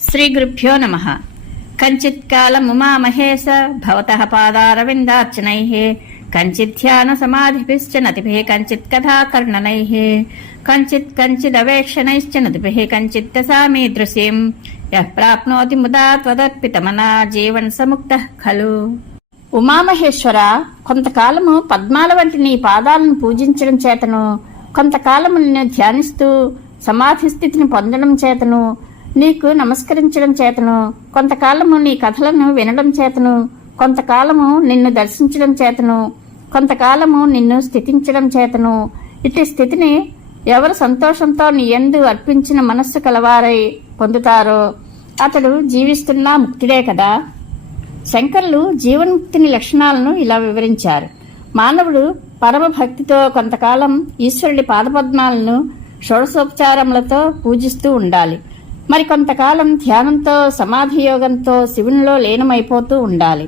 శ్రీగురుభ్యో నమః. కంచిత్కాలముమామహేశ భవతః పాదారవిందార్చనైః కంచిధ్యాన సమాధిభిశ్చ నతిభిః కంచిత్కథాకర్ణనైః కంచిదవేక్షణైశ్చ నతిభిః కంచిత్తసామీదృశీం యః ప్రాప్నోతి ముదా త్వదర్పితమనా జీవన్ సముక్తః ఖలు. ఉమామహేశ్వర, కొంతకాలము పద్మాల వంటి నీ పాదాలను పూజించడం చేతను, కొంతకాలము నిన్ను ధ్యానిస్తూ సమాధి స్థితిని పొందడం చేతను, నీకు నమస్కరించడం చేతను, కొంతకాలము నీ కథలను వినడం చేతను, కొంతకాలము నిన్ను దర్శించడం చేతను, కొంతకాలము నిన్ను స్థితించడం చేతను, ఇట్టి స్థితిని ఎవరు సంతోషంతో నీ యందు అర్పించిన మనస్సు కలవారై పొందుతారో అతడు జీవిస్తున్న ముక్తుడే కదా. శంకరులు జీవన్ముక్తిని లక్షణాలను ఇలా వివరించారు. మానవుడు పరమ భక్తితో కొంతకాలం ఈశ్వరుడి పాదపద్మాలను షోడశోపచారములతో పూజిస్తూ ఉండాలి. మరి కొంతకాలం ధ్యానంతో సమాధి యోగంతో శివునిలో లీనమైపోతూ ఉండాలి.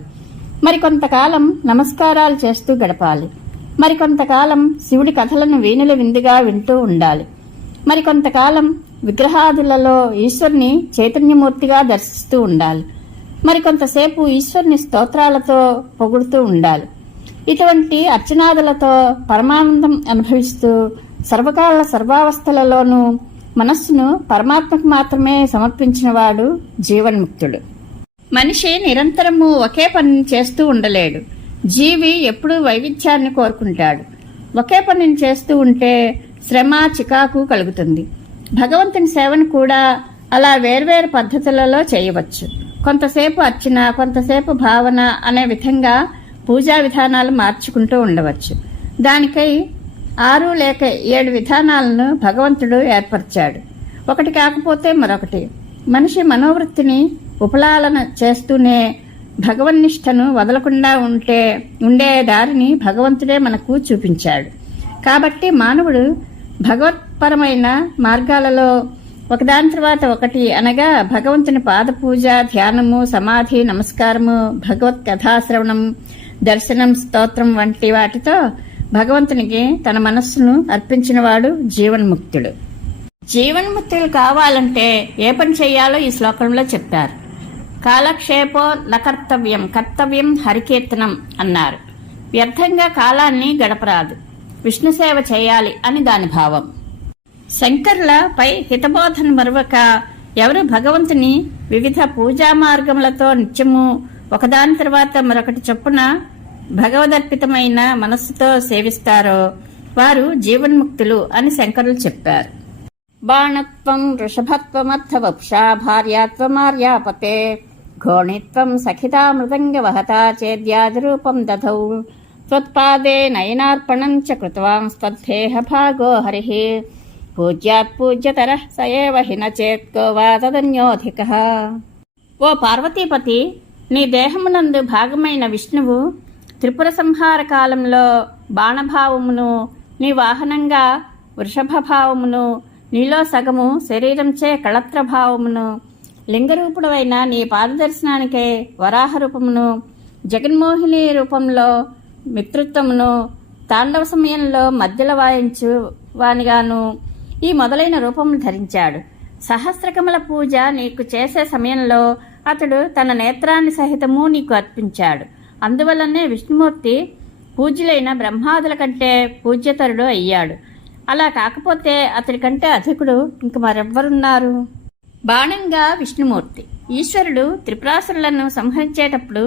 మరి కొంతకాలం నమస్కారాలు చేస్తూ గడపాలి. మరి కొంతకాలం శివుడి కథలను వీణుల విందుగా వింటూ ఉండాలి. మరి కొంతకాలం విగ్రహాదులలో ఈశ్వరుని చైతన్యమూర్తిగా దర్శిస్తూ ఉండాలి. మరి కొంతసేపు ఈశ్వరుని స్తోత్రాలతో పొగుడుతూ ఉండాలి. ఇటువంటి అర్చనాదులతో పరమానందం అనుభవిస్తూ సర్వకాల సర్వావస్థలలోనూ మనస్సును పరమాత్మకు మాత్రమే సమర్పించినవాడు జీవన్ముక్తుడు. మనిషి నిరంతరము ఒకే పనిని చేస్తూ ఉండలేడు. జీవి ఎప్పుడూ వైవిధ్యాన్ని కోరుకుంటాడు. ఒకే పనిని చేస్తూ ఉంటే శ్రమ, చికాకు కలుగుతుంది. భగవంతుని సేవను కూడా అలా వేర్వేరు పద్ధతులలో చేయవచ్చు. కొంతసేపు అర్చన, కొంతసేపు భావన అనే విధంగా పూజా విధానాలు మార్చుకుంటూ ఉండవచ్చు. దానికై 6 లేక 7 విధానాలను భగవంతుడు ఏర్పరిచాడు. ఒకటి కాకపోతే మరొకటి. మనిషి మనోవృత్తిని ఉపలాలన చేస్తూనే భగవన్నిష్టను వదలకుండా ఉండే దారిని భగవంతుడే మనకు చూపించాడు. కాబట్టి మానవుడు భగవత్పరమైన మార్గాలలో ఒకదాని తర్వాత ఒకటి, అనగా భగవంతుని పాదపూజ, ధ్యానము, సమాధి, నమస్కారము, భగవత్ కథాశ్రవణం, దర్శనం, స్తోత్రం వంటి వాటితో భగవంతునికి తన మనస్సును అర్పించినవాడు జీవన్ముక్తుడు. జీవన్ముక్తులు కావాలంటే ఏ పని చేయాలో ఈ శ్లోకంలో చెప్పారు. కాలక్షేపో నకర్తవ్యం, కర్తవ్యం హరికీర్తనం అన్నారు. వ్యర్థంగా కాలాన్ని గడపరాదు, విష్ణు సేవ చేయాలి అని దాని భావం. శంకరులపై హితబోధన మరువక ఎవరు భగవంతుని వివిధ పూజా మార్గములతో నిత్యము ఒకదాని తర్వాత మరొకటి చొప్పున భగవదర్పితమైన మనస్సుతో సేవిస్తారో వారు జీవన్ముక్తులు అని శంకరులు చెప్పారు. బాణత్వం వృషభత్వమర్థవక్షా భార్యాత్వమార్యాపతే ఘోణిత్వం సఖితా మృదంగ వహతా చేద్యాది రూపం దధౌ త్వత్పాదే నయనార్పణం చ కృత్వాం స్వద్ధేహ భాగో హరిః పూజ్యాత్ పూజ్యతరః స ఏవ హిన చేత్కో వా తదన్యోధికః. ఓ పార్వతీపతి, నీ దేహమునందు భాగమైన విష్ణువు త్రిపుర సంహార కాలంలో బాణభావమును, నీ వాహనంగా వృషభభావమును, నీలో సగము శరీరంచే కళత్రభావమును, లింగరూపుడవైన నీ పాదదర్శనానికే వరాహ రూపమును, జగన్మోహిని రూపంలో మిత్రుత్వమును, తాండవ సమయంలో మధ్యల వాయించు వానిగాను ఈ మొదలైన రూపములు ధరించాడు. సహస్రకమల పూజ నీకు చేసే సమయంలో అతడు తన నేత్రాన్ని సహితము నీకు అర్పించాడు. అందువల్లనే విష్ణుమూర్తి పూజ్యులైన బ్రహ్మాదుల కంటే పూజ్యతరుడు అయ్యాడు. అలా కాకపోతే అతడి కంటే అధికుడు ఇంక మరెవ్వరున్నారు? బాణంగా విష్ణుమూర్తి. ఈశ్వరుడు త్రిపురాసురులను సంహరించేటప్పుడు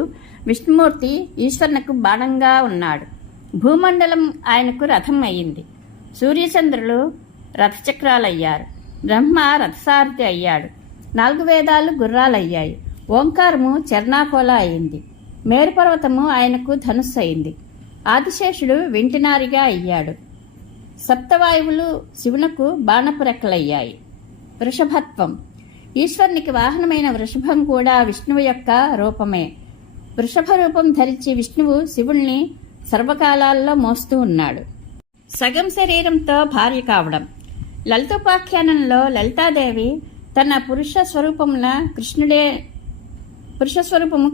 విష్ణుమూర్తి ఈశ్వరునకు బాణంగా ఉన్నాడు. భూమండలం ఆయనకు రథం అయ్యింది. సూర్యచంద్రులు రథచక్రాలయ్యారు. బ్రహ్మ రథసారథి అయ్యాడు. 4 వేదాలు గుర్రాలయ్యాయి. ఓంకారము చర్నాకోల అయింది. మేరుపర్వతము ఆయనకు ధనుస్సు అయింది. ఆదిశేషుడు వింటినారిగా అయ్యాడు. సప్తవాయువులు శివునకు బాణపు రెక్కలయ్యాయి. వృషభత్వం. ఈశ్వరునికి వాహనమైన వృషభం కూడా విష్ణువు యొక్క రూపమే. వృషభ రూపం ధరించి విష్ణువు శివుణ్ణి సర్వకాలాల్లో మోస్తూ ఉన్నాడు. సగం శరీరంతో భార్య కావడం. లలితోపాఖ్యానంలో లలితాదేవి తన పురుష స్వరూపము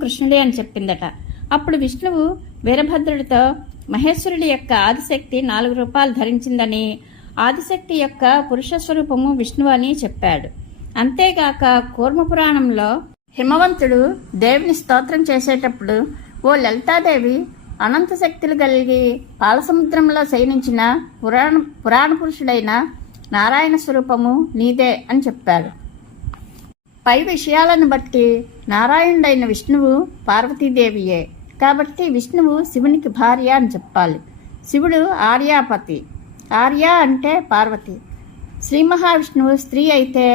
కృష్ణుడే అని చెప్పిందట. అప్పుడు విష్ణువు వీరభద్రుడితో మహేశ్వరుడి యొక్క ఆదిశక్తి 4 రూపాలు ధరించిందని, ఆదిశక్తి యొక్క పురుష స్వరూపము విష్ణువు అని చెప్పాడు. అంతేగాక కూర్మపురాణంలో హిమవంతుడు దేవుని స్తోత్రం చేసేటప్పుడు, ఓ లలితాదేవి, అనంత శక్తులు కలిగి పాలసముద్రంలో శయనించిన పురాణ పురుషుడైన నారాయణ స్వరూపము నీదే అని చెప్పాడు. పై విషయాలను బట్టి నారాయణుడైన విష్ణువు పార్వతీదేవియే. కాబట్టి విష్ణువు శివునికి భార్య అని చెప్పాలి. శివుడు ఆర్యాపతి. ఆర్య అంటే పార్వతి. శ్రీ మహావిష్ణువు స్త్రీ అయితే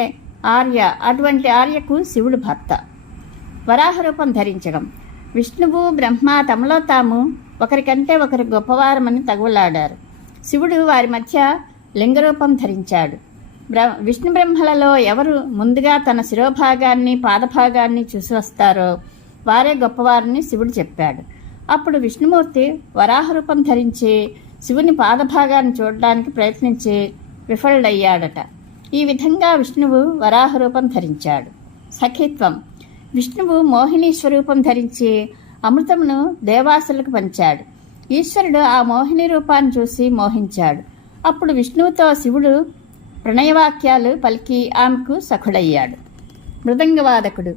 ఆర్య. అటువంటి ఆర్యకు శివుడు భర్త. వరాహ రూపం ధరించడం. విష్ణువు బ్రహ్మ తమలో తాము ఒకరికంటే ఒకరు గొప్పవారమని తగులాడారు. శివుడు వారి మధ్య లింగరూపం ధరించాడు. విష్ణు బ్రహ్మలలో ఎవరు ముందుగా తన శిరోభాగాన్ని పాదభాగాన్ని చూసి వస్తారో వారే గొప్పవారని శివుడు చెప్పాడు. అప్పుడు విష్ణుమూర్తి వరాహ రూపం ధరించి శివుని పాదభాగాన్ని చూడడానికి ప్రయత్నించి విఫలుడయ్యాడట. ఈ విధంగా విష్ణువు వరాహ రూపం ధరించాడు. సఖిత్వం. విష్ణువు మోహిని స్వరూపం ధరించి అమృతమును దేవాసులకు పంచాడు. ఈశ్వరుడు ఆ మోహిని రూపాన్ని చూసి మోహించాడు. అప్పుడు విష్ణువుతో శివుడు ప్రణయవాక్యాలు పలికి ఆమెకు సఖుడయ్యాడు. మృదంగవాదకుడు.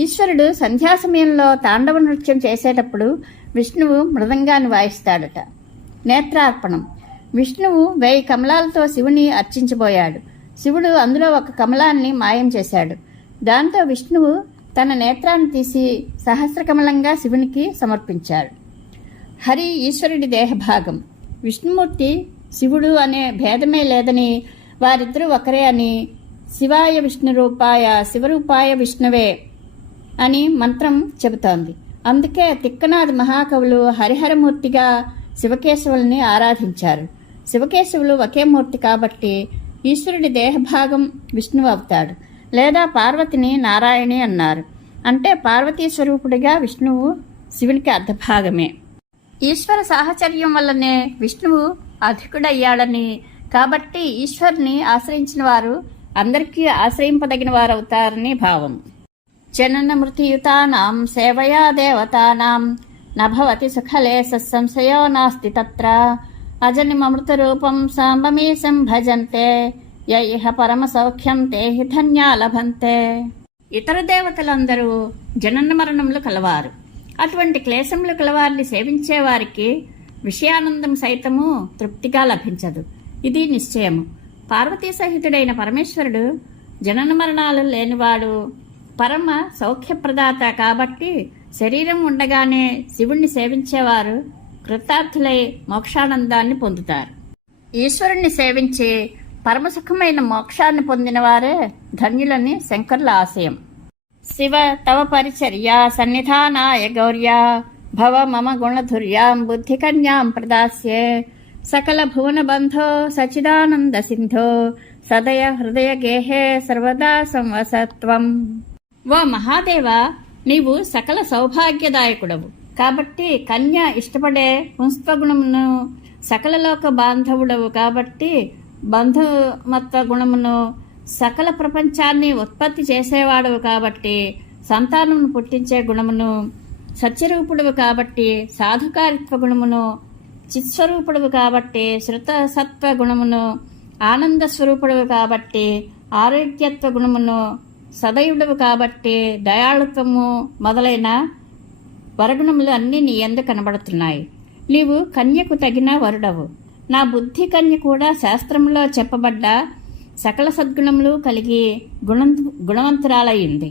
ఈశ్వరుడు సంధ్యా సమయంలో తాండవ నృత్యం చేసేటప్పుడు విష్ణువు మృదంగాన్ని వాయిస్తాడట. నేత్రార్పణం. విష్ణువు 1000 కమలాలతో శివుని అర్చించబోయాడు. శివుడు అందులో ఒక కమలాన్ని మాయం చేశాడు. దాంతో విష్ణువు తన నేత్రాన్ని తీసి సహస్రకమలంగా శివునికి సమర్పించాడు. హరి ఈశ్వరుడి దేహభాగం. విష్ణుమూర్తి శివుడు అనే భేదమే లేదని, వారిద్దరూ ఒకరే అని, శివాయ విష్ణురూపాయ శివరూపాయ విష్ణువే అని మంత్రం చెబుతోంది. అందుకే తిక్కనాథ మహాకవులు హరిహరమూర్తిగా శివకేశవుల్ని ఆరాధించారు. శివకేశవులు ఒకే మూర్తి కాబట్టి ఈశ్వరుడి దేహభాగం విష్ణువు అవుతాడు. లేదా పార్వతిని నారాయణి అన్నారు. అంటే పార్వతీ స్వరూపుడిగా విష్ణువు శివునికి అర్ధభాగమే. ఈశ్వర సాహచర్యం వల్లనే విష్ణువు అధికుడయ్యాడని, కాబట్టి ఈశ్వరుని ఆశ్రయించిన వారు అందరికీ ఆశ్రయింపదగిన వారవుతారని భావం. జనన మృతియుతానాం సేవయా దేవతానాం నభవతి సుఖలే సత్సంశయో నాస్తి తత్ర అజనిమమృత రూపం సాంబమీశం భజంతే యైహ పరమ సౌఖ్యం తే హి ధన్యా లభంతే. ఇతర దేవతలందరూ జనన మరణములు కలవారు. అటువంటి క్లేశములు కలవారిని సేవించే వారికి విషయానందం సైతము తృప్తిగా లభించదు. ఇది నిశ్చయము. పార్వతీ సహితుడైన పరమేశ్వరుడు జనన మరణాలు లేనివాడు, పరమ సౌఖ్యప్రదాత. కాబట్టి శరీరం ఉండగానే శివుణ్ణి సేవించేవారు కృతార్థులై మోక్షానందాన్ని పొందుతారు. ఈశ్వరుణ్ణి సేవించి పరమసుఖమైన మోక్షాన్ని పొందిన వారే ధన్యులని శంకరుల ఆశయం. శివ తవ పరిచర్య సన్నిధానాయ గౌర్యా భవ మమ గుణధుర్యాం బుద్ధికన్యాం ప్రదాస్యే సకల భువన బంధో సచిదానంద సింధో సదయ హృదయ గేహే సర్వదా సంవసత్వం. ఓ మహాదేవ, నీవు సకల సౌభాగ్యదాయకుడవు కాబట్టి కన్య ఇష్టపడే పుంస్త్వగుణమును, సకల లోక బాంధవుడవు కాబట్టి బంధుమత్వ గుణమును, సకల ప్రపంచాన్ని ఉత్పత్తి చేసేవాడవు కాబట్టి సంతానమును పుట్టించే గుణమును, సత్యరూపుడవు కాబట్టి సాధుకారిత్వ గుణమును, చిత్స్వరూపుడవు కాబట్టి శృత సత్వ గుణమును, ఆనంద స్వరూపుడవు కాబట్టి ఆరోగ్యత్వ గుణమును, సదయుడవు కాబట్టి దయాళుత్వము మొదలైన వరగుణములు అన్నీ నీ యందు కనబడుతున్నాయి. నీవు కన్యకు తగిన వరుడవు. నా బుద్ధి కన్య కూడా శాస్త్రంలో చెప్పబడ్డ సకల సద్గుణములు కలిగి గుణవంతురాలయ్యింది.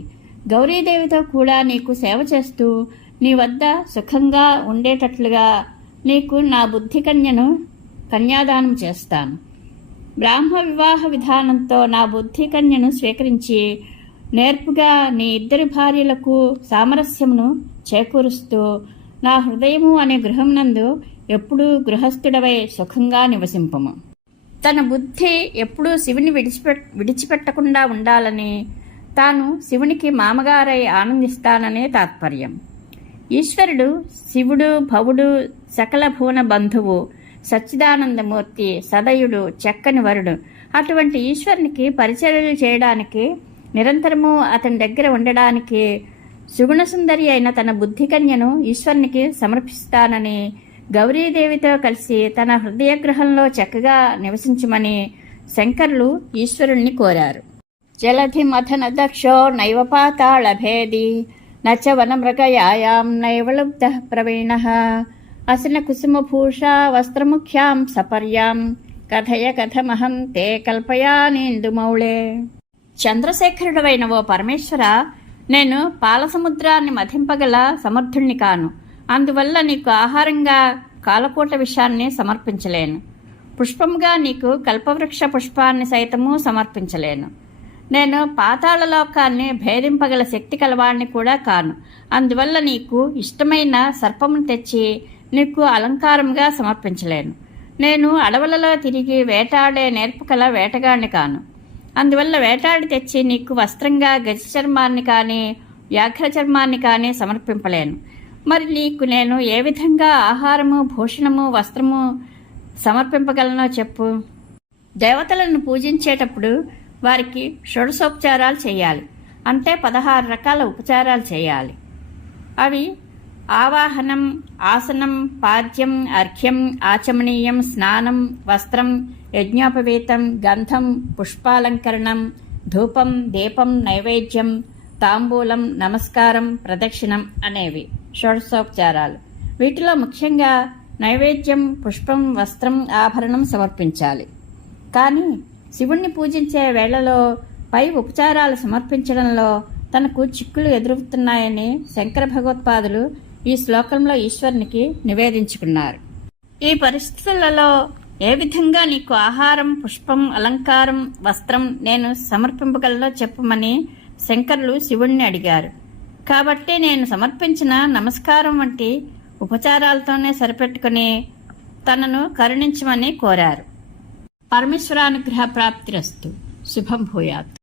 గౌరీదేవితో కూడా నీకు సేవ చేస్తూ నీ వద్ద సుఖంగా ఉండేటట్లుగా నీకు నా బుద్ధి కన్యను కన్యాదానం చేస్తాను. బ్రాహ్మ వివాహ విధానంతో నా బుద్ధి కన్యను స్వీకరించి నేర్పుగా నీ ఇద్దరి భార్యలకు సామరస్యమును చేకూరుస్తూ నా హృదయము అనే గృహమునందు ఎప్పుడూ గృహస్థుడవై సుఖంగా నివసింపము. తన బుద్ధి ఎప్పుడూ శివుని విడిచిపెట్టకుండా ఉండాలని, తాను శివునికి మామగారై ఆనందిస్తాననే తాత్పర్యం. ఈశ్వరుడు శివుడు భవుడు, సకల భువన బంధువు, సచ్చిదానందమూర్తి, సదయుడు, చక్కని వరుడు. అటువంటి ఈశ్వరునికి పరిచర్యలు చేయడానికి, నిరంతరము అతని దగ్గర ఉండడానికి సుగుణసుందరి అయిన తన బుద్ధి కన్యను ఈశ్వరునికి సమర్పిస్తానని, గౌరీదేవితో కలిసి తన హృదయ గృహంలో చక్కగా నివసించమని శంకరులు ఈశ్వరుణ్ణి కోరారు. జలధిమథన దక్షో నైవ పాతాళభేది నచ వనమృగయాయాం నైవ లుబ్ధః ప్రవీణః అసిన కుసుమభూషా వస్త్రముఖ్యాం సపర్యాం కథయ కథమహం తే కల్పయానీందుమౌళే. చంద్రశేఖరుడవైన ఓ పరమేశ్వర, నేను పాలసముద్రాన్ని మథింపగల సమర్థుణ్ణి కాను. అందువల్ల నీకు ఆహారంగా కాలకూట విషాన్ని సమర్పించలేను. పుష్పముగా నీకు కల్పవృక్ష పుష్పాన్ని సైతము సమర్పించలేను. నేను పాతాళలోకాన్ని భేదింపగల శక్తి కలవాణ్ణి కూడా కాను. అందువల్ల నీకు ఇష్టమైన సర్పమును తెచ్చి నీకు అలంకారంగా సమర్పించలేను. నేను అడవులలో తిరిగి వేటాడే నేర్పుకల వేటగాడిని కాను. అందువల్ల వేటాడి తెచ్చి నీకు వస్త్రంగా గజ చర్మాన్ని కానీ వ్యాఘ్ర చర్మాన్ని కానీ సమర్పింపలేను. మరి నీకు నేను ఏ విధంగా ఆహారము, భూషణము, వస్త్రము సమర్పింపగలనో చెప్పు. దేవతలను పూజించేటప్పుడు వారికి షోడశోపచారాలు చేయాలి. అంటే 16 రకాల ఉపచారాలు చేయాలి. అవి ఆవాహనం, ఆసనం, పాద్యం, అర్ఘ్యం, ఆచమనీయం, స్నానం, వస్త్రం, యజ్ఞోపవీతం, గంధం, పుష్పాలంకరణం, ధూపం, దీపం, నైవేద్యం, తాంబూలం, నమస్కారం, ప్రదక్షిణం అనేవి షోడశోపచారాలు. వీటిలో ముఖ్యంగా నైవేద్యం, పుష్పం, వస్త్రం, ఆభరణం సమర్పించాలి. కానీ శివుణ్ణి పూజించే వేళలో పై ఉపచారాలు సమర్పించడంలో తనకు చిక్కులు ఎదురవుతున్నాయని శంకర భగవత్పాదులు ఈ శ్లోకంలో ఈశ్వరునికి నివేదించుకున్నారు. ఈ పరిస్థితులలో ఏ విధంగా నీకు ఆహారం, పుష్పం, అలంకారం, వస్త్రం నేను సమర్పింపగలనో చెప్పమని శంకరులు శివుణ్ణి అడిగారు. కాబట్టి నేను సమర్పించిన నమస్కారం వంటి ఉపచారాలతోనే సరిపెట్టుకుని తనను కరుణించమని కోరారు. పరమేశ్వరానుగ్రహ ప్రాప్తిరస్తు. శుభం భూయాత్.